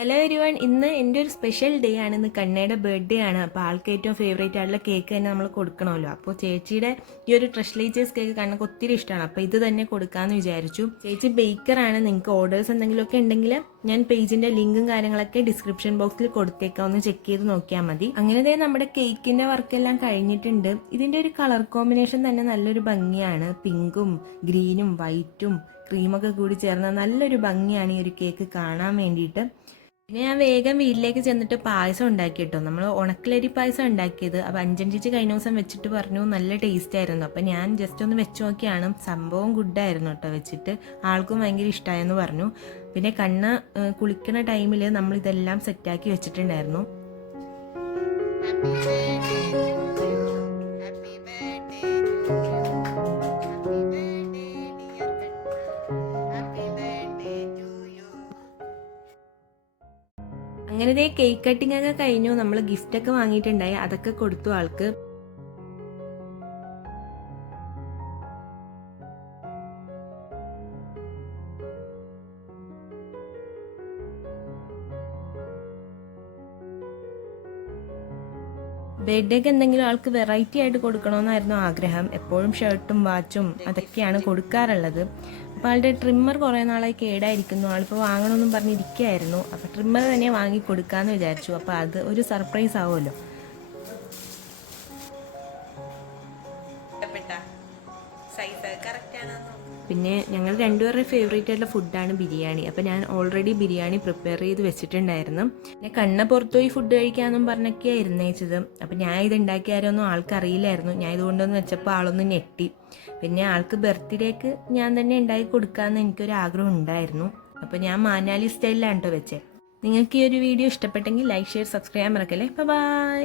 Hello everyone, ഇന്ന് എൻ്റെ ഒരു സ്പെഷ്യൽ ഡേ ആണ്. ഇന്ന് കണ്ണയുടെ ബർത്ത്ഡേ ആണ്. അപ്പോൾ ആൾക്ക് ഏറ്റവും ഫേവറേറ്റ് ആയിട്ടുള്ള കേക്ക് തന്നെ നമ്മൾ കൊടുക്കണമല്ലോ. അപ്പോൾ ചേച്ചിയുടെ ഈ ഒരു ട്രഷ്ലേച്ചേഴ്സ് കേക്ക് കണ്ണക്ക് ഒത്തിരി ഇഷ്ടമാണ്. അപ്പോൾ ഇത് തന്നെ കൊടുക്കാമെന്ന് വിചാരിച്ചു. ചേച്ചി ബേക്കറാണ്. നിങ്ങൾക്ക് ഓർഡേഴ്സ് എന്തെങ്കിലുമൊക്കെ ഉണ്ടെങ്കിൽ ഞാൻ പേജിൻ്റെ ലിങ്കും കാര്യങ്ങളൊക്കെ ഡിസ്ക്രിപ്ഷൻ ബോക്സിൽ കൊടുത്തേക്കാം, ഒന്ന് ചെക്ക് ചെയ്ത് നോക്കിയാൽ മതി. അങ്ങനെ നമ്മുടെ കേക്കിൻ്റെ വർക്കെല്ലാം കഴിഞ്ഞിട്ടുണ്ട്. ഇതിൻ്റെ ഒരു കളർ കോമ്പിനേഷൻ തന്നെ നല്ലൊരു ഭംഗിയാണ്. പിങ്കും ഗ്രീനും വൈറ്റും ക്രീമൊക്കെ കൂടി ചേർന്ന നല്ലൊരു ഭംഗിയാണ് ഈ ഒരു കേക്ക് കാണാൻ വേണ്ടിയിട്ട്. പിന്നെ ഞാൻ വേഗം വീട്ടിലേക്ക് ചെന്നിട്ട് പായസം ഉണ്ടാക്കി കേട്ടോ. നമ്മൾ ഉണക്കലരി പായസം ഉണ്ടാക്കിയത്. അപ്പോൾ അഞ്ചഞ്ചിച്ച് കഴിഞ്ഞ ദിവസം വെച്ചിട്ട് പറഞ്ഞു നല്ല ടേസ്റ്റ് ആയിരുന്നു. അപ്പം ഞാൻ ജസ്റ്റ് ഒന്ന് വെച്ച് നോക്കിയാണ്. സംഭവം ഗുഡായിരുന്നു കേട്ടോ. വെച്ചിട്ട് ആൾക്കും ഭയങ്കര ഇഷ്ടമായെന്ന് പറഞ്ഞു. പിന്നെ കണ്ണ് കുളിക്കുന്ന ടൈമിൽ നമ്മൾ ഇതെല്ലാം സെറ്റാക്കി വെച്ചിട്ടുണ്ടായിരുന്നു. അങ്ങനെ കേക്ക് കട്ടിംഗ് ഒക്കെ കഴിഞ്ഞു. നമ്മൾ ഗിഫ്റ്റ് ഒക്കെ വാങ്ങിയിട്ടുണ്ടായി, അതൊക്കെ കൊടുത്തു ആൾക്ക്. ബർത്ത്ഡേക്ക് എന്തെങ്കിലും ആൾക്ക് വെറൈറ്റി ആയിട്ട് കൊടുക്കണമെന്നായിരുന്നു ആഗ്രഹം. എപ്പോഴും ഷർട്ടും വാച്ചും അതൊക്കെയാണ് കൊടുക്കാറുള്ളത്. അപ്പോൾ ആളുടെ ട്രിമ്മർ കുറേ നാളായി കേടായിരിക്കുന്നു. ആളിപ്പോൾ വാങ്ങണമെന്നും പറഞ്ഞിരിക്കുകയായിരുന്നു. അപ്പോൾ ട്രിമ്മർ തന്നെ വാങ്ങി കൊടുക്കാമെന്ന് വിചാരിച്ചു. അപ്പോൾ അത് ഒരു സർപ്രൈസ് ആവുമല്ലോ. പിന്നെ ഞങ്ങൾ രണ്ടുപേരുടെ ഫേവറേറ്റ് ആയിട്ടുള്ള ഫുഡാണ് ബിരിയാണി. അപ്പോൾ ഞാൻ ഓൾറെഡി ബിരിയാണി പ്രിപ്പയർ ചെയ്ത് വെച്ചിട്ടുണ്ടായിരുന്നു. പിന്നെ കണ്ണ പുറത്തുപോയി ഫുഡ് കഴിക്കാമെന്നും പറഞ്ഞൊക്കെയാണ് ഇരുന്നേച്ചത്. അപ്പോൾ ഞാൻ ഇത് ഉണ്ടാക്കിയാരൊന്നും ആൾക്കറിയില്ലായിരുന്നു. ഞാൻ ഇതുകൊണ്ടൊന്ന് വെച്ചപ്പോൾ ആളൊന്ന് ഞെട്ടി. പിന്നെ ആൾക്ക് ബർത്ത്ഡേക്ക് ഞാൻ തന്നെ ഉണ്ടാക്കി കൊടുക്കാമെന്ന് എനിക്കൊരു ആഗ്രഹം ഉണ്ടായിരുന്നു. അപ്പോൾ ഞാൻ മാനാലി സ്റ്റൈലിലാണ് കേട്ടോ വെച്ചത്. നിങ്ങൾക്ക് ഈ ഒരു വീഡിയോ ഇഷ്ടപ്പെട്ടെങ്കിൽ ലൈക്ക്, ഷെയർ, സബ്സ്ക്രൈബ് മറക്കല്ലേ. ബൈ.